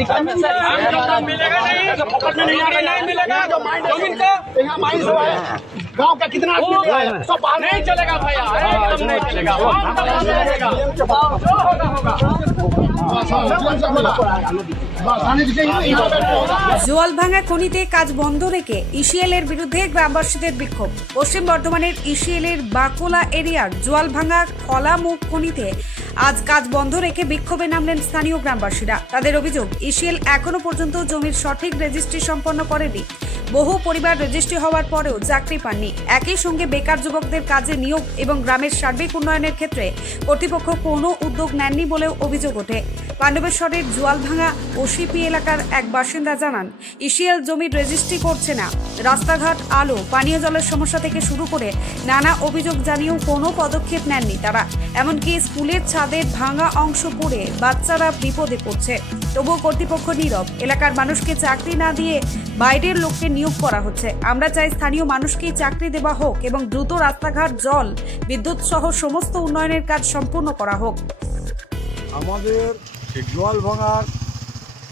मिलेगा नहीं। जो पॉकेट नहीं आएगा नहीं मिलेगा। जो माइंड ज़मीन का माइंड है गांव का कितना आदमी है? सब बाहर नहीं चलेगा भैया एकदम नहीं चलेगा हम तो नहीं चलेगा जो होगा होगा आने दीजिए यहाँ बैठो জোয়ালভাঙ্গা খনিতে কাজ বন্ধ রেখে ইসিএলের বিরুদ্ধে গ্রামবাসীদের বিক্ষোভ পশ্চিম বর্ধমানের ইসিএলের বাকোলা এরিয়ার জোয়ালভাঙ্গা খলামুখ খনিতে আজ কাজ বন্ধ রেখে বিক্ষোভে নামলেন স্থানীয় গ্রামবাসীরা তাদের অভিযোগ ইসিএল এখনো পর্যন্ত জমির সঠিক রেজিস্ট্রি সম্পন্ন করেনি বহু পরিবার রেজিস্ট্রি হওয়ার পরেও চাকরি পাননি। একই সঙ্গে বেকার যুবকদের কাজে নিয়োগ এবং গ্রামের সার্বিক উন্নয়নের ক্ষেত্রে কর্তৃপক্ষ কোনো উদ্যোগ নেননি বলেও অভিযোগ ওঠে। পাণ্ডবেশ্বরের জোয়ালভাঙ্গা ওসিপি এলাকার এক বাসিন্দা জানান, ইসিএল জমির রেজিস্ট্রি করছে না। রাস্তাঘাট, আলো, পানীয় জলের সমস্যা থেকে শুরু করে নানা অভিযোগ জানিয়েও কোনো পদক্ষেপ নেননি তারা। এমনকি স্কুলের ছাদের ভাঙা অংশ পড়ে বাচ্চারা বিপদে পড়ছে। তবুও কর্তৃপক্ষ নীরব। এলাকার মানুষকে চাকরি না দিয়ে বাইরের লোককে নিয়োগ করা হচ্ছে। আমরা চাই স্থানীয় মানুষকেই চাকরি দেওয়া হোক এবং দ্রুত রাস্তাঘাট, জল, বিদ্যুৎ সহ সমস্ত উন্নয়নের কাজ সম্পূর্ণ করা হোক। আমাদের জল ভাঙার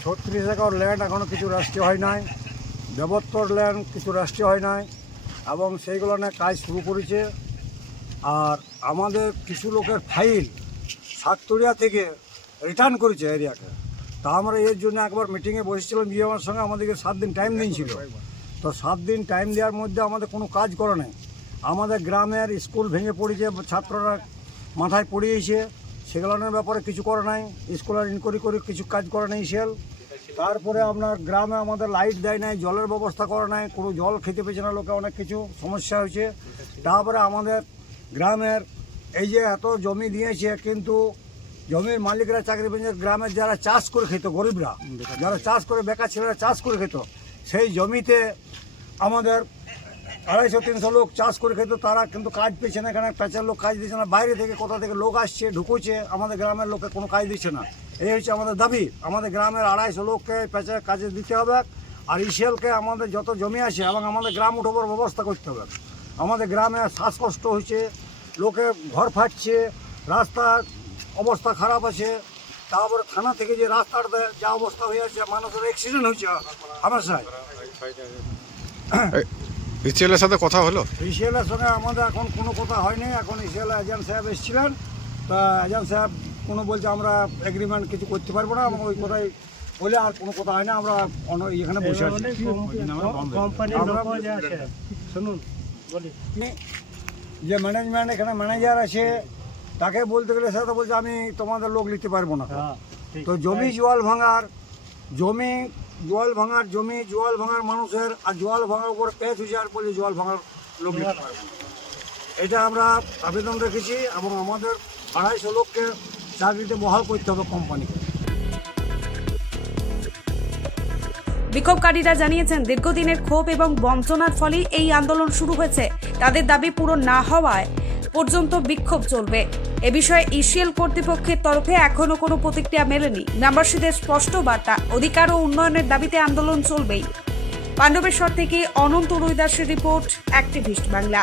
ছত্রিশ একর ল্যান্ড এখনও কিছু রাষ্ট্রীয় হয় নাই, দেবত্তর ল্যান্ড কিছু রাষ্ট্রীয় হয় নাই, এবং সেইগুলো নিয়ে কাজ শুরু করেছে। আর আমাদের কিছু লোকের ফাইল সাততরিয়া থেকে রিটার্ন করেছে এরিয়াকে তা আমরা এর জন্য একবার মিটিংয়ে বসেছিলাম বিএমের সঙ্গে আমাদেরকে সাত দিন টাইম দিয়েছিল। তো সাত দিন টাইম দেওয়ার মধ্যে আমাদের কোনো কাজ করে নাই। আমাদের গ্রামের স্কুল ভেঙে পড়েছে, ছাত্ররা মাথায় পড়িয়েছে সেগুলোর ব্যাপারে কিছু করে নাই স্কুলের ইনকোয়ারি করে কিছু কাজ করে নাই সেল। তারপরে আপনার গ্রামে আমাদের লাইট দেয় নাই, জলের ব্যবস্থা করে নাই, কোনো জল খেতে পেয়েছে না লোকে, অনেক কিছু সমস্যা হয়েছে। তারপরে আমাদের গ্রামের এই যে এত জমি দিয়েছে, কিন্তু জমির মালিকরা চাকরি পেয়েছে, গ্রামের যারা চাষ করে খেত, গরিবরা, যারা চাষ করে বেকার ছেলেরা চাষ করে খেত সেই জমিতে আমাদের আড়াইশো, তিনশো লোক চাষ করে খেত, তারা কিন্তু কাজ পেয়েছে না, এখানে পেঁচার লোক কাজ দিচ্ছে না, বাইরে থেকে কোথা থেকে লোক আসছে, ঢুকুছে, আমাদের গ্রামের লোকে কোনো কাজ দিচ্ছে না। এই হচ্ছে আমাদের দাবি। আমাদের গ্রামের আড়াইশো লোককে পেঁচার কাজে দিতে হবে আর ইসেলকে আমাদের যত জমি আছে এবং আমাদের গ্রাম উঠোবার ব্যবস্থা করতে হবে। আমাদের গ্রামে শ্বাসকষ্ট হয়েছে লোকে ঘর ফাটছে, রাস্তার অবস্থা খারাপ আছে তারপরে থানা থেকে যে রাস্তাটা যা অবস্থা হয়ে আছে মানুষের অ্যাক্সিডেন্ট হয়েছে হামেশায় ইসিএলের সাথে কথা হলো? ইসিএলের সঙ্গে আমাদের এখন কোনো কথা হয়নি এখন ইসিএল এজেন্ট সাহেব এসেছিলেন। তা এজেন্ট সাহেব কোনো বলছে আমরা এগ্রিমেন্ট কিছু করতে পারব না এবং ওই কথাই বলে আর কোনো কথা হয় না আমরা এখানে বসে আছি। শুনুন। যে ম্যানেজমেন্ট এখানে ম্যানেজার আছে তাকে বলতে গেলে সে তো বলছে আমি তোমাদের লোক নিতে পারব না তো। জমি জোয়াল ভাঙার জমি জোয়াল ভাঙার জমি জোয়াল ভাঙার মানুষের আর জোয়াল ভাঙার উপর পেঁচ হয়েছে আর বলে জোয়াল ভাঙার লোক নিতে পারব এটা আমরা আবেদন রেখেছি এবং আমাদের আড়াইশো লোককে চাকরিতে বহাল করতে হবে কোম্পানিকে বিক্ষোভকারীরা জানিয়েছেন দীর্ঘদিনের ক্ষোভ এবং বঞ্চনার ফলেই এই আন্দোলন শুরু হয়েছে। তাদের দাবি পূরণ না হওয়ায় পর্যন্ত বিক্ষোভ চলবে। এ বিষয়ে ইসিএল কর্তৃপক্ষের তরফে এখনও কোনো প্রতিক্রিয়া মেলেনি। গ্রামবাসীদের স্পষ্ট বার্তা, অধিকার ও উন্নয়নের দাবিতে আন্দোলন চলবেই। পাণ্ডবেশ্বর থেকে অনন্ত রুইদাসের রিপোর্ট, অ্যাক্টিভিস্ট বাংলা।